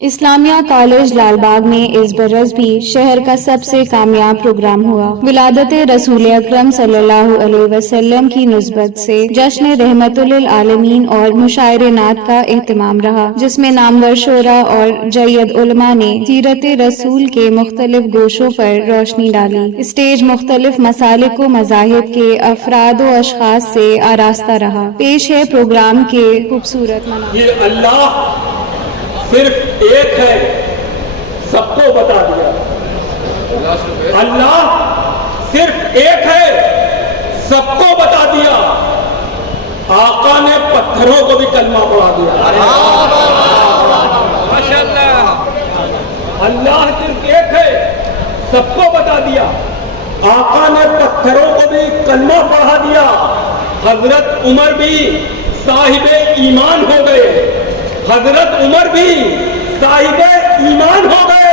اسلامیہ college Lal Bagh میں اس برس بھی شہر کا سب سے کامیاب پروگرام ہوا۔ ولادت رسول اکرم صلی اللہ علیہ وسلم کی نسبت سے جشن رحمت للعالمین اور مشاعر نعت کا اہتمام رہا، جس میں نامور شعراء اور جید علماء نے سیرت رسول کے مختلف گوشوں پر روشنی ڈالی۔ اسٹیج مختلف مسالک و مذاہب کے افراد و اشخاص سے آراستہ رہا۔ پیش ہے پروگرام کے خوبصورت مناظر۔ یہ اللہ صرف ایک ہے، سب کو بتا دیا۔ اللہ صرف ایک ہے، سب کو بتا دیا۔ آقا نے پتھروں کو بھی کلمہ پڑھا دیا۔ اللہ صرف ایک ہے، سب کو بتا دیا۔ آقا نے پتھروں کو بھی کلمہ پڑھا دیا۔ حضرت عمر بھی صاحب ایمان ہو گئے، حضرت عمر بھی صاحب ایمان ہو گئے،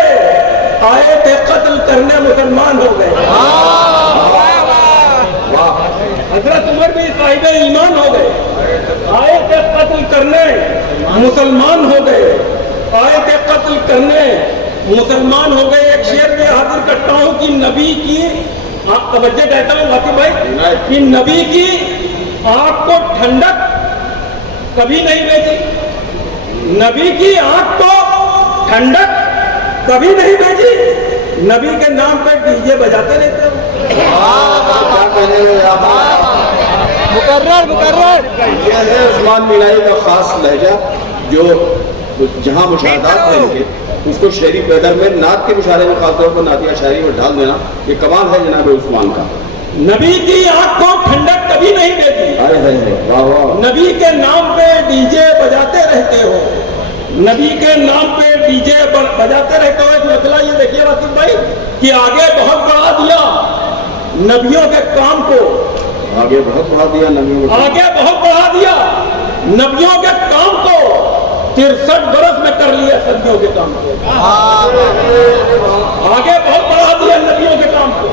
آئے تھے قتل کرنے مسلمان ہو گئے۔ حضرت عمر بھی صاحب ایمان ہو گئے، آئے تھے قتل کرنے مسلمان ہو گئے، آئے تھے قتل کرنے مسلمان ہو گئے۔ ایک شعر میں حاضر کرتا ہوں کہ نبی کی توجہ کہتا ہوں واقعی بھائی کہ نبی کی آنکھ کو ٹھنڈک کبھی نہیں بھیجی، نبی کی آنکھ کو ٹھنڈک کبھی نہیں بھیجی، نبی کے نام پہ ڈی جے بجاتے رہتے ہو۔ مقرر یہ ہے عثمان مینائی کا خاص لہجہ، جو جہاں مشاہدات ہیں ان کے اس کو شعری پیدر میں نعت کے مشاعرے میں خاص طور پر نعتیہ شاعری میں ڈال دینا، یہ کمال ہے جناب عثمان کا۔ نبی کی آنکھ کو ٹھنڈک کبھی نہیں بھیجی، نبی کے نام پہ ڈی جے بجاتے رہتے ہو، نبی کے نام پہ ڈی جے بجاتے رہتے ہو۔ ایک مسئلہ یہ دیکھیے واسف بھائی کہ آگے بہت بڑھا دیا نبیوں کے کام کو، آگے بہت بڑھا دیا نبیوں کو، آگے بہت بڑھا دیا نبیوں کے کام کو، 63 برس میں کر لیا صدیوں کے کام کو، آگے بہت بڑھا دیا نبیوں کے کام کو،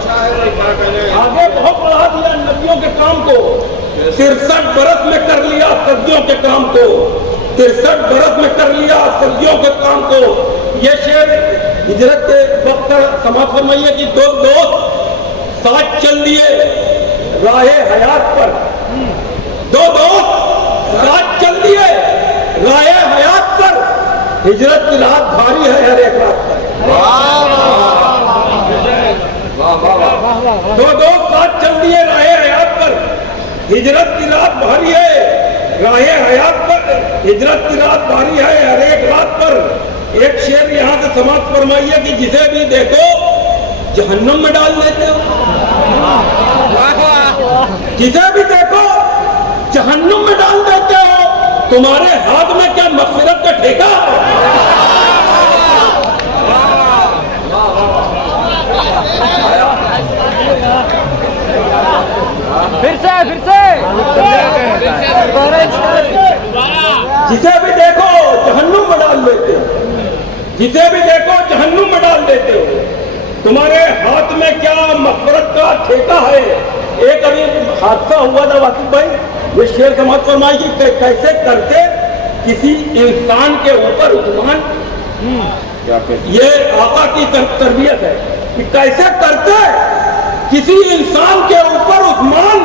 آگے بہت بڑھا دیا نبیوں کے کام کو، 63 برس میں کر لیا صدیوں کے کام کو، 63 برس میں کر لیا صدیوں کے کام کو۔ یہ شعر ہجرت کے وقت سماعت فرمائیے کہ دو دوست ساتھ چل دیے راہ حیات پر، دو دوست ساتھ چل دیے راہ حیات پر، ہجرت کی رات بھاری ہے ہر ایک رات پر۔ دو دوست ساتھ چل دیے راہ حیات پر، ہجرت کی رات بھاری ہے راہ حیات پر، ہجرت کی رات بھاری ہے ہر ایک رات پر۔ ایک شعر یہاں سے سماعت فرمائیے کہ جسے بھی دیکھو جہنم میں ڈال دیتے ہو، جسے بھی دیکھو جہنم میں ڈال دیتے ہو، تمہارے ہاتھ میں کیا مغفرت کا ٹھیکہ ہے؟ جسے بھی دیکھو جہنم میں ڈال دیتے ہو، جسے بھی دیکھو جہنم میں ڈال دیتے ہو، تمہارے ہاتھ میں کیا مغفرت کا ٹھیکہ ہے۔ ایک ابھی حادثہ ہوا تھا واقف بھائی، یہ شعر سماعت فرمائی کہ کیسے کرتے کسی انسان کے اوپر عثمان، یہ آقا کی تربیت ہے کہ کیسے کرتے کسی انسان کے اوپر عثمان،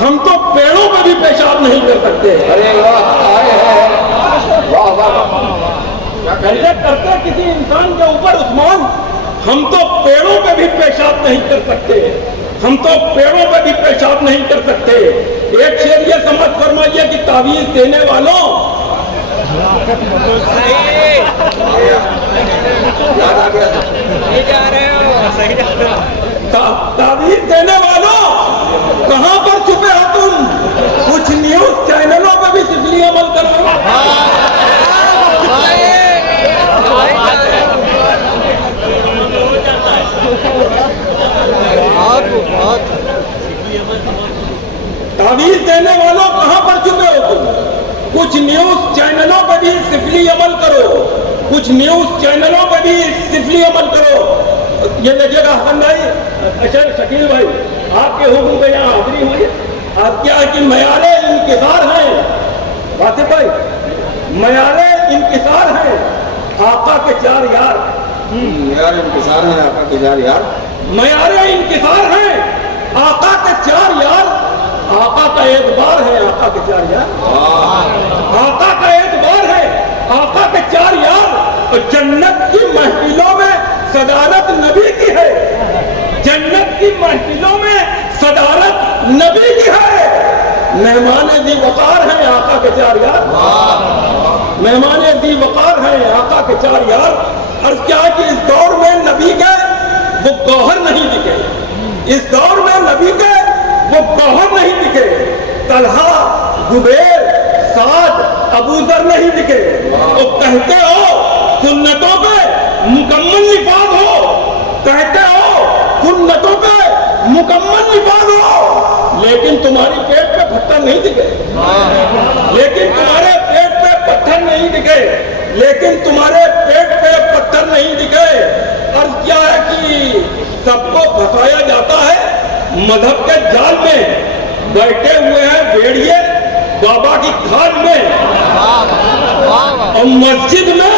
ہم تو پیڑوں پہ بھی پیشاب نہیں کر سکتے۔ کیسے کرتے کسی انسان کے اوپر عثمان، ہم تو پیڑوں پہ بھی پیشاب نہیں کر سکتے، ہم تو پیڑوں پہ بھی پیشاب نہیں کر سکتے۔ ایک شعر یہ سمجھ فرمائیے کہ تعویذ دینے والوں، تعویذ دینے والوں کہاں پر چھپے ہو تم، کچھ نیوز چینلوں پہ بھی تسلی عمل کرو۔ تعویذ دینے والوں کہاں پر چھپے ہو تم، کچھ نیوز چینلوں پہ بھی سفلی عمل کرو، کچھ نیوز چینلوں پہ بھی سفلی عمل کرو۔ یہ دیکھیے گا حسن بھائی، اچھا شکیل بھائی، آپ کے حکم پہ یہاں حاضری ہوئی، آپ کیا ہے کہ معیار انکسار ہیں واقف بھائی، معیار انکسار ہیں، آقا کے چار یار، معیار انکسار ہے آقا کے چار یار، معیار انکسار ہیں آقا کے چار یار، آقا کا اعتبار ہے آقا کے چار یار، آقا کا اعتبار ہے آقا کے چار یار، اور جنت کی محفلوں میں صدارت نبی کی ہے، جنت کی محفلوں میں صدارت نبی کی ہے، مہمان ذی وقار ہیں آقا کے چار یار، مہمان ذی وقار ہیں آقا کے چار یار، اور کیا کہ اس دور میں نبی کے وہ گوہر نہیں دکھے، اس دور میں نبی کے وہ گوہر نہیں دکھے، طلحہ زبیر سعد ابو ذر نہیں دکھے، تو کہتے ہو سنتوں پہ مکمل نفاذ ہو، کہتے ہو سنتوں پہ مکمل نفاذ ہو، لیکن تمہاری پیٹ پہ پتھر نہیں دکھے، لیکن تمہارے پیٹ پہ پتھر نہیں دکھے، لیکن تمہارے پیٹ پہ پتھر نہیں دکھے، اور کیا ہے کہ سب کو پھنسایا جاتا ہے مذہب کے جال میں، بیٹھے ہوئے ہیں بھیڑیے بابا کی کھاد میں، اور مسجد میں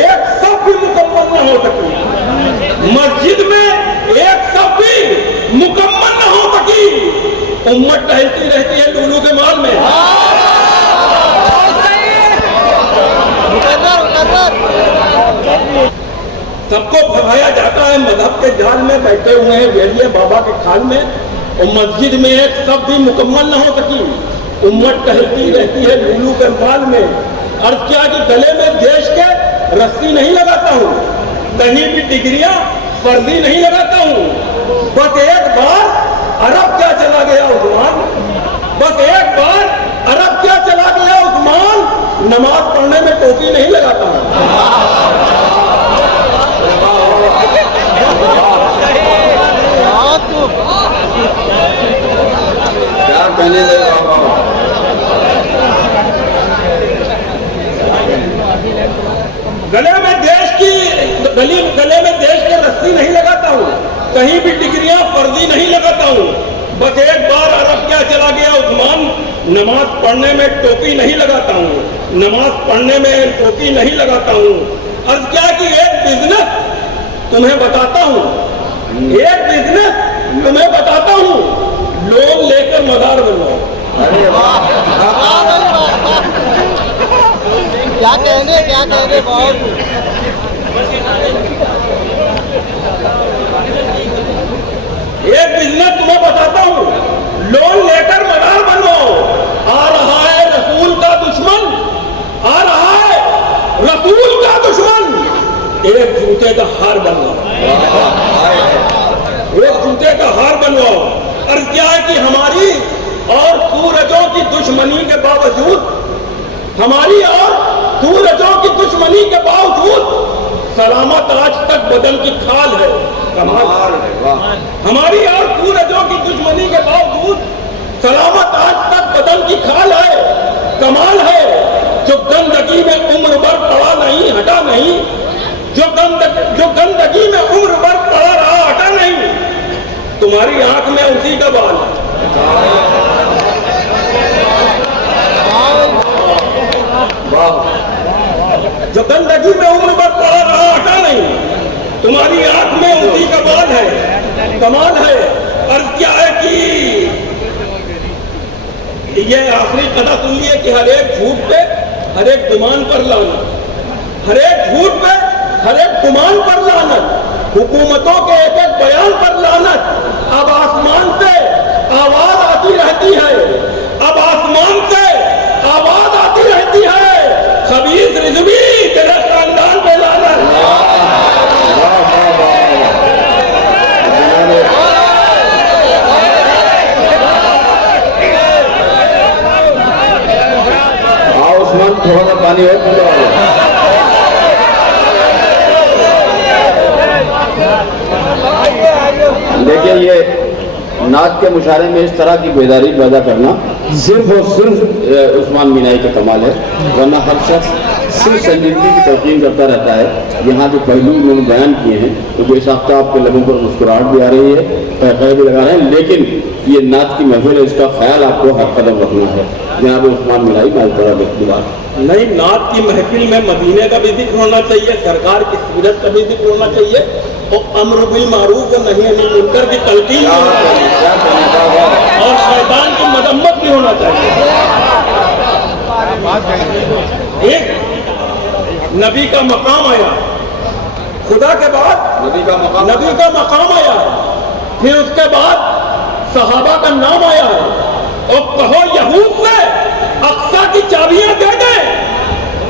ایک صف بھی مکمل نہ ہو سکی، مسجد میں ایک صف بھی مکمل نہ ہو سکی، امت ٹہلتی رہتی ہے لولو کے مال میں، سب کو پھنسایا جاتا ہے مذہب کے جال میں، بیٹھے ہوئے ہیں بھیڑیے بابا کے کھال میں، اور مسجد میں ایک صف بھی مکمل نہ ہو سکی، امت ٹہلتی رہتی ہے لولو کے مال میں، اور کیا کہ گلے میں دیش کے رسی نہیں لگاتا ہوں، کہیں بھی ڈگریاں فرضی نہیں لگاتا ہوں، بس ایک بار عرب کیا چلا گیا عثمان، بس ایک بار عرب کیا چلا گیا عثمان، نماز پڑھنے میں ٹوپی نہیں لگاتا ہوں، کیا کہنے لگے آقا، گلے میں دیش کے رسی نہیں لگاتا ہوں، کہیں بھی ڈگریاں فرضی نہیں لگاتا ہوں، بس ایک بار عرب کیا چلا گیا عثمان، نماز پڑھنے میں ٹوپی نہیں لگاتا ہوں، نماز پڑھنے میں ٹوپی نہیں لگاتا ہوں، اور کیا کہ ایک بزنس تمہیں بتاتا ہوں، ایک بزنس تمہیں بتاتا ہوں، لون لے کر مزار بنواؤ، کیا کہنے بہت ایک بزنس تمہیں بتاتا ہوں، لون لے کر مزار بنواؤ، آ رہا ہے رسول کا دشمن، آ رہا ہے رسول کا دشمن، ایک جوتے کا ہار بنواؤ، ایک جوتے کا ہار بنواؤ، اور کیا ہے کہ ہماری اور سورجوں کی دشمنی کے باوجود، ہماری اور سورجوں کی دشمنی کے باوجود سلامت آج تک بدن کی کھال ہے، کمال ہے، ہماری اور سورجوں کی دشمنی کے باوجود سلامت آج تک بدن کی کھال ہے، کمال ہے، جو گندگی میں عمر بھر پڑا نہیں ہٹا نہیں، جو گندگی میں عمر بھر پڑا رہا ہٹا نہیں، تمہاری آنکھ میں اسی کا بال ہے، جو گندگی میں عمر بھر پڑا رہا ہٹا نہیں، تمہاری آنکھ میں اسی کا بال ہے، کمال ہے، اور کیا ہے کہ یہ آخری قضا سن لیے کہ ہر ایک جھوٹ پہ ہر ایک گمان پر لعنت، ہر ایک جھوٹ پہ ہر ایک گمان پر لعنت، حکومتوں کے ایک ایک بیان پر لعنت، اب آسمان سے آواز آتی رہتی ہے، اب آسمان سے آواز آتی رہتی ہے، خبیث رضوی تیرے خاندان پہ لعنت، آؤ عثمان تھوڑا سا پانی اور پھر دیکھیے یہ نعت کے مشاعرے میں اس طرح کی بیداری پیدا کرنا صرف اور صرف عثمان مینائی کا کمال ہے، ورنہ ہر شخص صرف سنجیدگی کی توقین کرتا رہتا ہے. یہاں جو پہلو انہوں نے بیان کیے ہیں تو بے شک آپ کے لبوں پر مسکراہٹ بھی آ رہی ہے, خیر بھی لگا رہے ہیں, لیکن یہ نعت کی محفل ہے, اس کا خیال آپ کو ہر قدم رکھنا ہے. جناب عثمان ملائی مالپورہ بختیار. نہیں, نعت کی محفل میں مدینے کا بھی ذکر ہونا چاہیے, سرکار کی سیرت کا بھی ذکر ہونا چاہیے, اور امر بالمعروف و نہی عن المنکر کی تلقین اور شیطان کی مذمت بھی ہونا چاہیے. ایک نبی کا مقام آیا, خدا کے بعد نبی کا مقام آیا ہے, پھر اس کے بعد صحابہ کا نام آیا ہے, اور کہو یہود سے اقصی کی چابیاں دے دیں,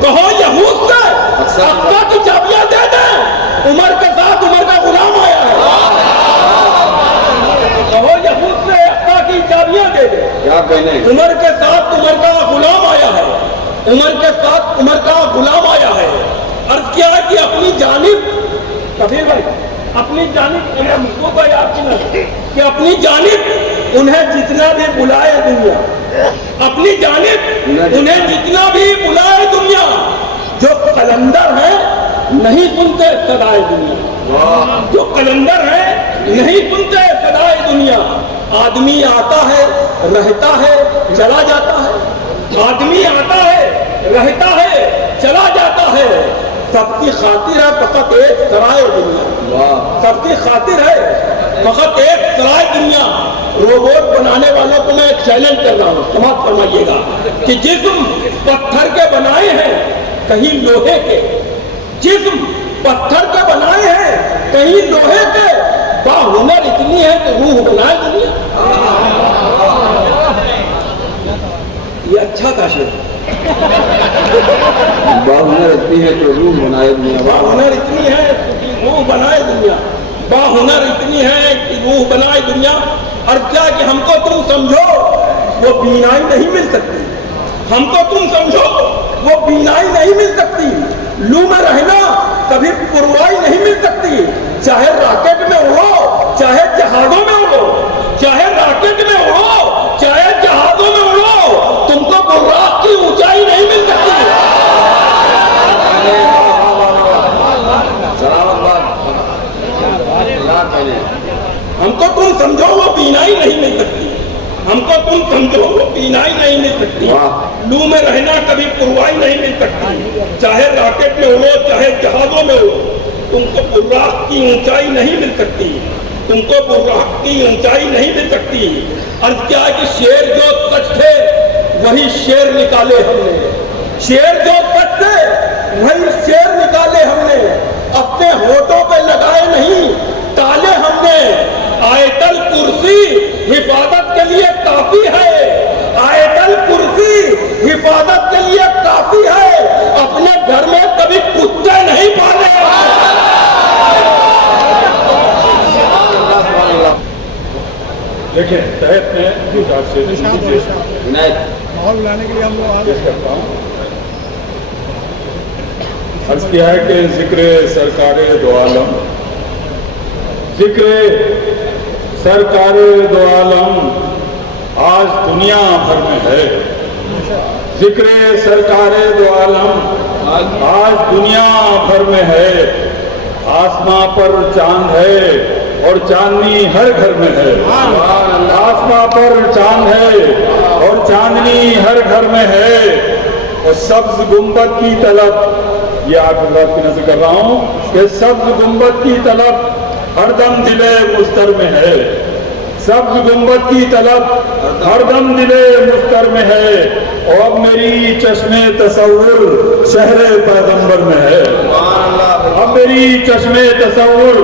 کہو یہود سے اقصی کی چابیاں دے دیں, عمر کے ساتھ عمر کا غلام آیا ہے. کہو یہود سے اقصی کی چابیاں دے دیں, کیا کہنے, عمر کے ساتھ عمر کا غلام آیا ہے, عمر کے ساتھ عمر کا غلام آیا ہے. عرض کیا ہے کہ اپنی جانب, کبھی بھائی اپنی جانب انہیں مجھو کا یاد کی کہ اپنی جانب انہیں جتنا بھی بلائے دنیا, اپنی جانب انہیں جتنا بھی بلائے دنیا, جو قلندر ہیں نہیں سنتے صدائے دنیا, جو قلندر ہیں نہیں سنتے صدائے دنیا. آدمی آتا ہے رہتا ہے چلا جاتا ہے, آدمی آتا ہے رہتا ہے چلا جاتا ہے, سب کی خاطر ہے فقط ایک سرائے دنیا, سب کی خاطر ہے فقط ایک سرائے دنیا. روبوٹ بنانے والوں کو میں ایک چیلنج کر رہا ہوں, سماعت فرمائیے گا کہ جسم پتھر کے بنائے ہیں کہیں لوہے کے, جسم پتھر کے بنائے ہیں کہیں لوہے کے, باہنر اتنی ہے کہ روح بنائے دنیا. یہ اچھا تھا شعر. باہنر اتنی ہے تو روح بنائے دنیا, باہنر اتنی ہے کہ روح بنائے دنیا, باہنر اتنی ہے کہ روح بنائے دنیا. اور کیا کہ ہم کو تم سمجھو وہ بینائی نہیں مل سکتی, ہم کو تم سمجھو وہ بینائی نہیں مل سکتی, لو میں رہنا کبھی پروائی نہیں مل سکتی. چاہے راکٹ میں اڑو چاہے جہازوں میں اڑو, چاہے راکٹ میں اڑو چاہے جہازوں میں اڑو, تم کو براق کی اونچائی نہیں مل سکتی. ہم کو تم سمجھو وہ بینائی نہیں مل سکتی, ہم کو تم سمجھو وہ بینائی نہیں مل سکتی. لو میں رہنا کبھی پروائی نہیں مل سکتی, چاہے راکٹ میں اڑو چاہے جہازوں میں اڑو, تم کو براق کی اونچائی نہیں مل سکتی, تم کو براق کی اونچائی نہیں مل سکتی. عرض کیا ہے کہ شیر جو سچ تھے وہی شیر نکالے ہم نے, شیر جو سچ تھے وہی شیر نکالے ہم نے, اپنے ہونٹوں پہ لگائے نہیں تالے ہم نے. آیت الکرسی حفاظت کے لیے کافی ہے, آیت الکرسی حفاظت کے لیے کافی ہے, اپنے گھر میں کبھی کتے نہیں پالے. دیکھیں تحت میں ماحول لانے کے لیے ہم لوگ آگے کرتا ہوں. عرض کیا ہے کہ ذکر سرکار دو عالم, ذکر سرکار دو عالم آج دنیا بھر میں ہے, ذکر سرکار دو عالم آج دنیا بھر میں ہے. آسماں پر چاند ہے اور چاندنی ہر گھر میں ہے, آسماں پر چاند ہے اور چاندنی ہر گھر میں ہے. اور سبز گنبد کی طلب, یہ آپ حضرات کی نظر کر رہا ہوں کہ سبز گنبد کی طلب ہر دم دل مستر میں ہے, سبز گنبد کی طلب ہر دم دل مستر میں ہے. اور میری چشمے تصور شہر پیغمبر میں ہے, اب میری چشمے تصور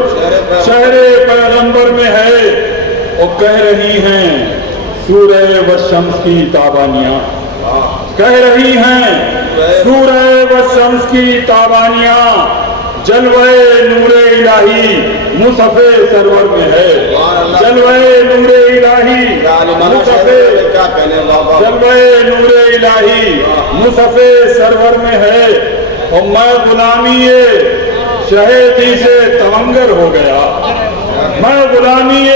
شہر پیغمبر میں ہے. اور کہہ رہی ہیں سورہ والشمس کی تابانیاں, کہہ رہی ہیں سورہ والشمس کی تابانیاں, جلوہ نور الہی مصحف سرور میں ہے, جلوہ نور الہی جلوہ نور الہی مصحف سرور میں ہے. اور میں غلامی شہیدی سے تونگر ہو گیا, میں غلامی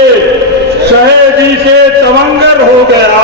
شہیدی سے تونگر ہو گیا,